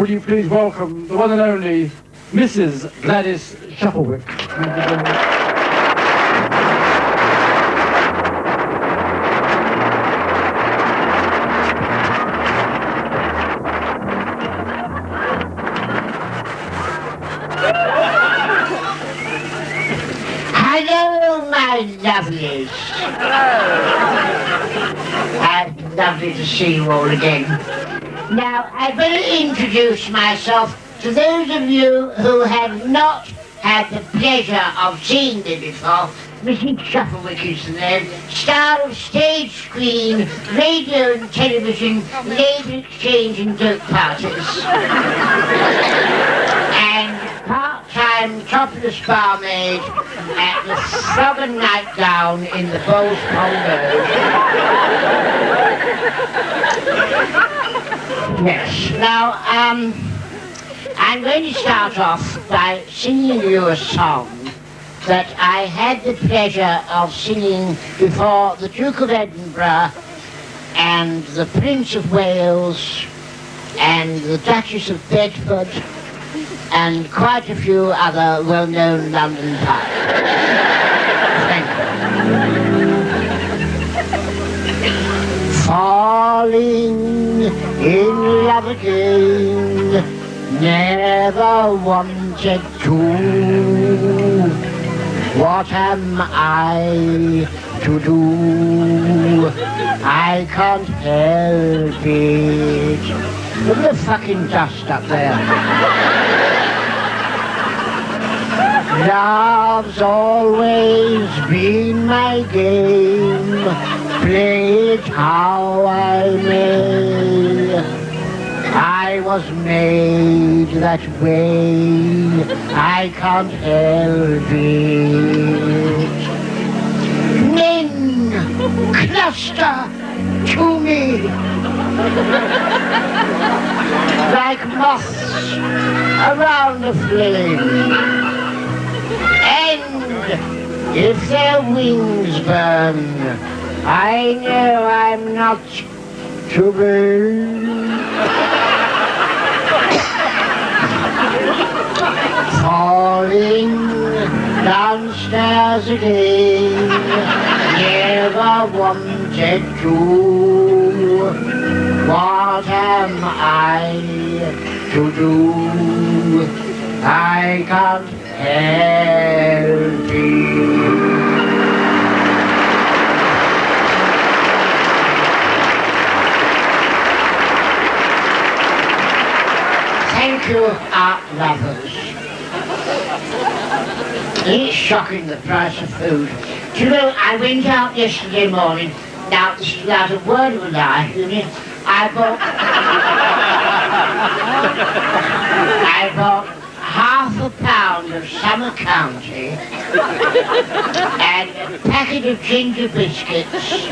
Would you please welcome the one and only Mrs. Gladys Shufflewick. Thank you very much. Hello, my lovelies. Lovely to see you all again. Now, I better introduce myself to those of you who have not had the pleasure of seeing me before. Mrs Shufflewick is the name, star of stage, screen, radio and television, labour exchange and dope parties. And part-time topless barmaid at the Southern Nightgown in the Bowls Pongo. Yes, now, I'm going to start off by singing you a song that I had the pleasure of singing before the Duke of Edinburgh and the Prince of Wales and the Duchess of Bedford and quite a few other well-known London pipes. Thank you. Falling in love again, never wanted to. What am I to do? I can't help it. Look at the fucking dust up there. Love's always been my game, play it how I may. I was made that way, I can't help it. Men cluster to me like moths around a flame. And if their wings burn, I know I'm not to blame. Falling downstairs again, never wanted to. What am I to do? I can't help it. Thank you, art lovers. It's shocking, the price of food. Do you know, I went out yesterday morning, now this is without a word of a lie, you know, I bought half a pound of Summer County and a packet of ginger biscuits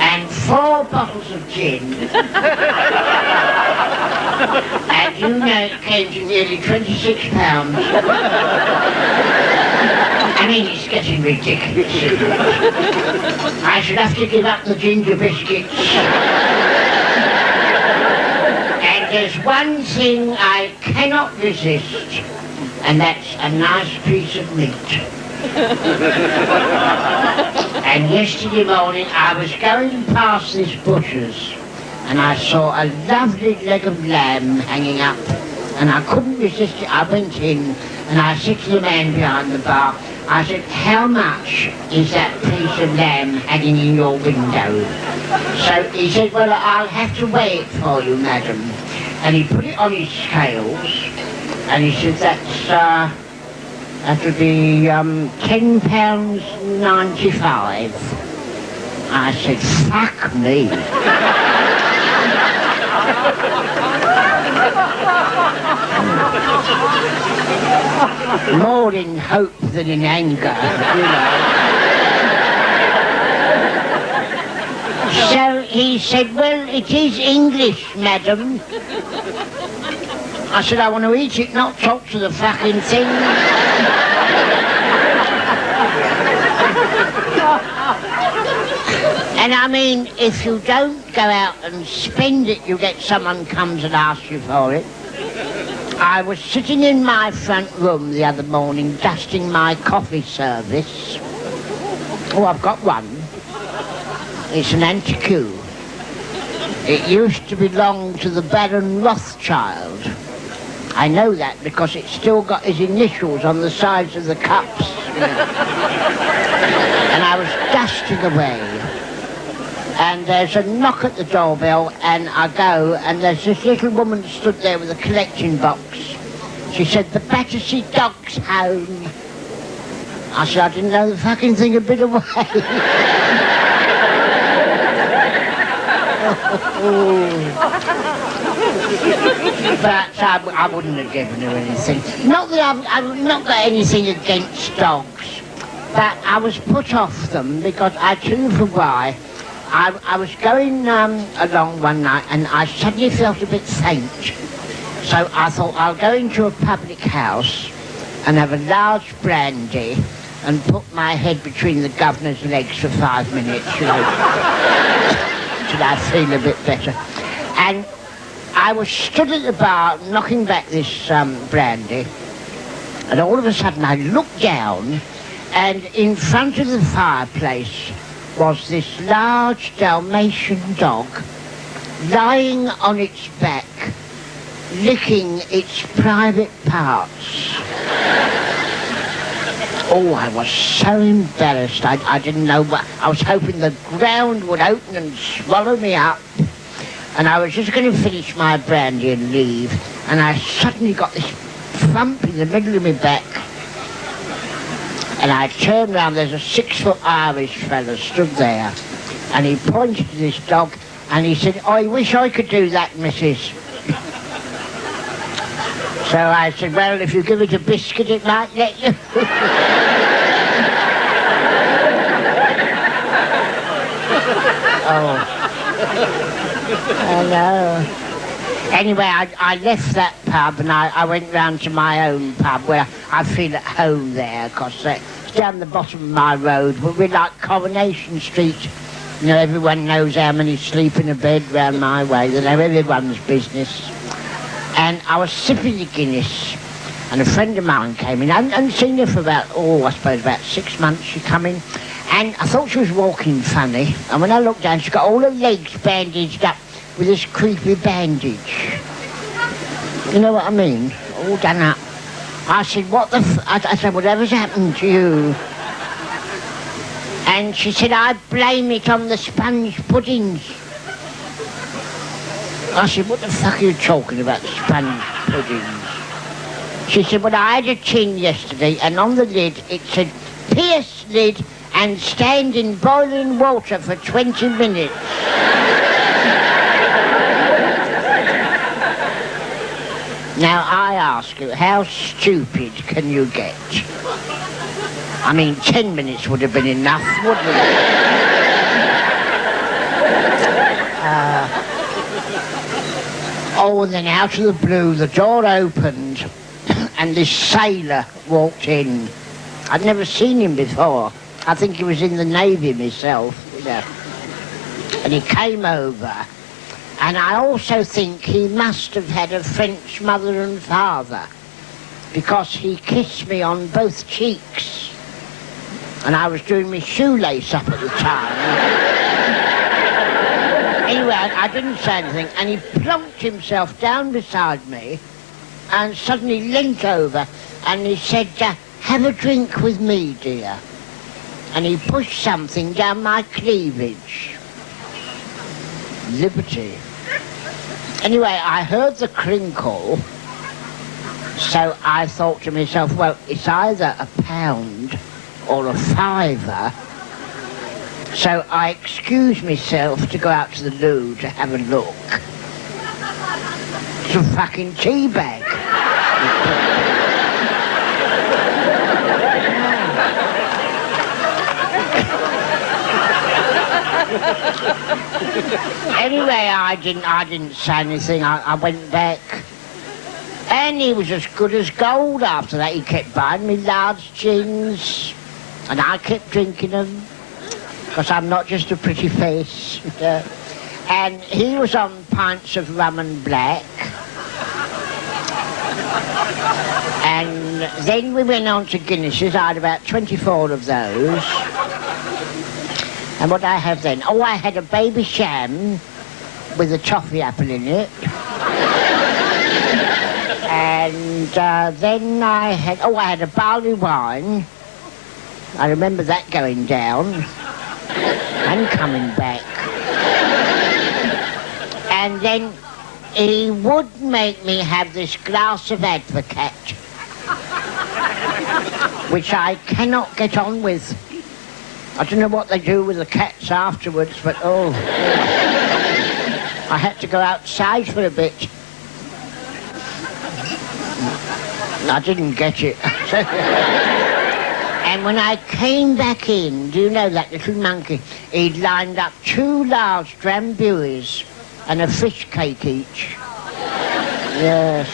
and 4 bottles of gin. And you know it came to nearly £26. I mean, it's getting ridiculous. I should have to give up the ginger biscuits. And there's one thing I cannot resist, and that's a nice piece of meat. And yesterday morning I was going past this butcher's and I saw a lovely leg of lamb hanging up, and I couldn't resist it. I went in and I said to the man behind the bar, I said, how much is that piece of lamb hanging in your window? So he said, well, I'll have to weigh it for you, madam. And he put it on his scales and he said, that'll be £10.95. I said, fuck me. More in hope than in anger, you know. So he said, well, it is English, madam. I said, I want to eat it, not talk to the fucking thing. And I mean, if you don't go out and spend it, you get someone comes and asks you for it. I was sitting in my front room the other morning dusting my coffee service. Oh, I've got one. It's an antique. It used to belong to the Baron Rothschild. I know that because it's still got his initials on the sides of the cups. And I was dusting away. And there's a knock at the doorbell, and I go, and there's this little woman stood there with a collection box. She said, "The Battersea dog's home." I said, "I didn't know the fucking thing had been away." But I wouldn't have given her anything. Not that I've not got anything against dogs, but I was put off them because I tell you for why. I was going along one night and I suddenly felt a bit faint. So I thought I'll go into a public house and have a large brandy and put my head between the governor's legs for 5 minutes, you know, till I feel a bit better. And I was stood at the bar knocking back this brandy, and all of a sudden I looked down, and in front of the fireplace was this large Dalmatian dog lying on its back, licking its private parts. Oh, I was so embarrassed. I didn't know what... I was hoping the ground would open and swallow me up. And I was just going to finish my brandy and leave. And I suddenly got this thump in the middle of my back. And I turned round, there's a 6-foot Irish fella stood there. And he pointed to this dog and he said, "I wish I could do that, missus." So I said, "Well, if you give it a biscuit, it might let you." Oh. I know. Anyway, I left that pub and I went round to my own pub where I feel at home there, because it's down the bottom of my road. We're like Coronation Street. You know, everyone knows how many sleep in a bed round my way. They know everyone's business. And I was sipping the Guinness, and a friend of mine came in. I hadn't seen her for about 6 months. She come in, and I thought she was walking funny. And when I looked down, she got all her legs bandaged up with this creepy bandage. You know what I mean? All done up. I said, "What the I said, "Whatever's happened to you?" And she said, "I blame it on the sponge puddings." I said, "What the fuck are you talking about, sponge puddings?" She said, "Well, I had a tin yesterday, and on the lid it said, 'Pierce lid and stand in boiling water for 20 minutes. Now, I ask you, how stupid can you get? I mean, 10 minutes would have been enough, wouldn't it? Oh, and then out of the blue, the door opened, and this sailor walked in. I'd never seen him before. I think he was in the Navy myself, you know. And he came over, and I also think he must have had a French mother and father, because he kissed me on both cheeks. And I was doing my shoelace up at the time. Anyway, I didn't say anything, and he plunked himself down beside me and suddenly leant over and he said, "Have a drink with me, dear." And he pushed something down my cleavage. Liberty. Anyway, I heard the crinkle, so I thought to myself, well, it's either a £1 or a £5. So I excused myself to go out to the loo to have a look. It's a fucking tea bag. Anyway, I didn't say anything. I went back. And he was as good as gold after that. He kept buying me large gins. And I kept drinking them. Because I'm not just a pretty face. And he was on pints of rum and black. And then we went on to Guinnesses. I had about 24 of those. And what did I have then? Oh, I had a baby sham with a toffee apple in it. And then I had a barley wine. I remember that going down and coming back. And then he would make me have this glass of Advocate, which I cannot get on with. I don't know what they do with the cats afterwards, but oh. I had to go outside for a bit. I didn't get it. And when I came back in, do you know that little monkey? He'd lined up 2 large drambuies and a fish cake each. Yes.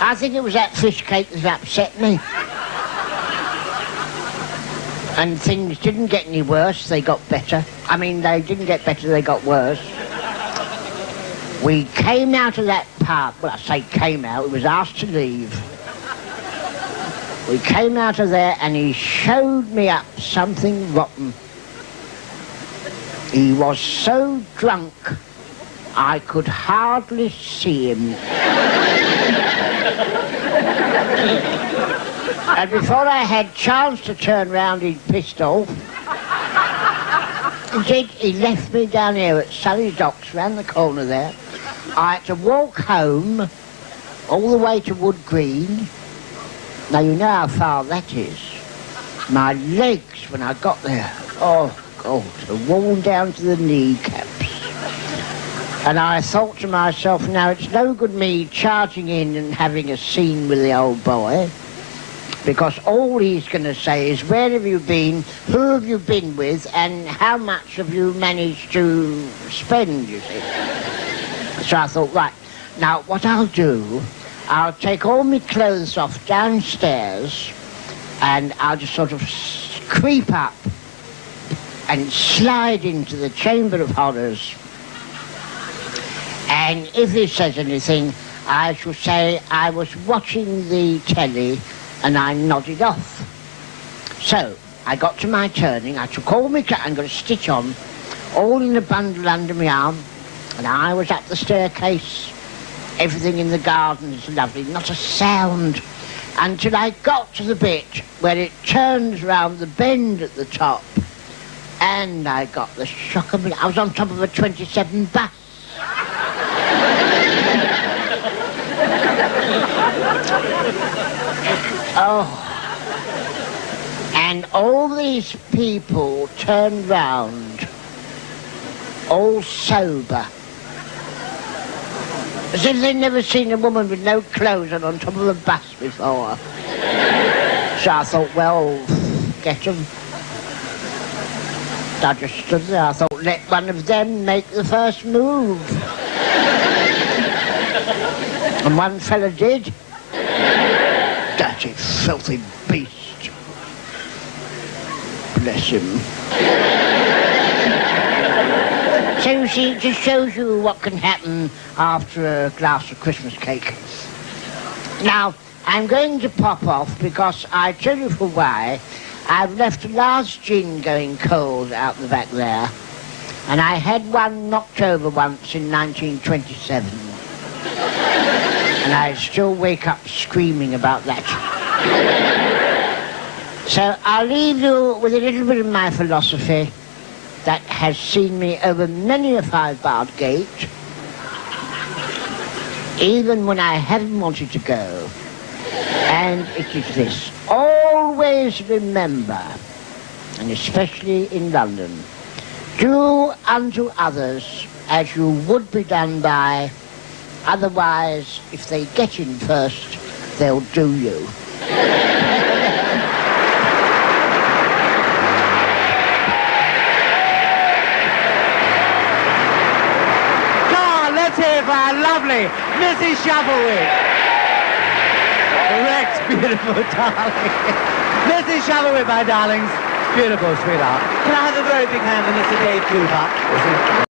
I think it was that fish cake that upset me. And things didn't get any worse, they got better. I mean, they didn't get better, they got worse. We came out of that pub, well, I say came out, we was asked to leave. We came out of there and he showed me up something rotten. He was so drunk, I could hardly see him. And before I had chance to turn round, he'd pissed off. Indeed, he left me down here at Surrey Docks, round the corner there. I had to walk home all the way to Wood Green. Now, you know how far that is. My legs, when I got there, oh, God, were worn down to the kneecaps. And I thought to myself, now, it's no good me charging in and having a scene with the old boy, because all he's going to say is, where have you been, who have you been with, and how much have you managed to spend, you see. So I thought, right, now, what I'll do, I'll take all my clothes off downstairs and I'll just sort of creep up and slide into the Chamber of Horrors. And if he says anything, I shall say I was watching the telly and I nodded off. So I got to my turning, I took all my clothes and got a stitch on, all in a bundle under my arm, and I was up the staircase. Everything in the garden is lovely, not a sound, until I got to the bit where it turns round the bend at the top, and I got the shock of it. I was on top of a 27 bus. Oh. And all these people turned round, all sober, as if they'd never seen a woman with no clothes on top of a bus before. So I thought, well, get 'em. I just stood there. I thought, let one of them make the first move. And one fella did. Dirty, filthy beast. Bless him. So you see, it just shows you what can happen after a glass of Christmas cake. Now, I'm going to pop off because I tell you for why. I've left a large gin going cold out the back there, and I had one knocked over once in 1927. And I still wake up screaming about that. So I'll leave you with a little bit of my philosophy that has seen me over many a 5-barred gate, even when I haven't wanted to go. And it is this: always remember, and especially in London, do unto others as you would be done by. Otherwise, if they get in first, they'll do you. Let's hear for our lovely Mrs Shufflewick. Correct, beautiful darling. Mrs Shufflewick, my darlings. Beautiful, sweetheart. Can I have a very big hand for Mr Dave Cooper?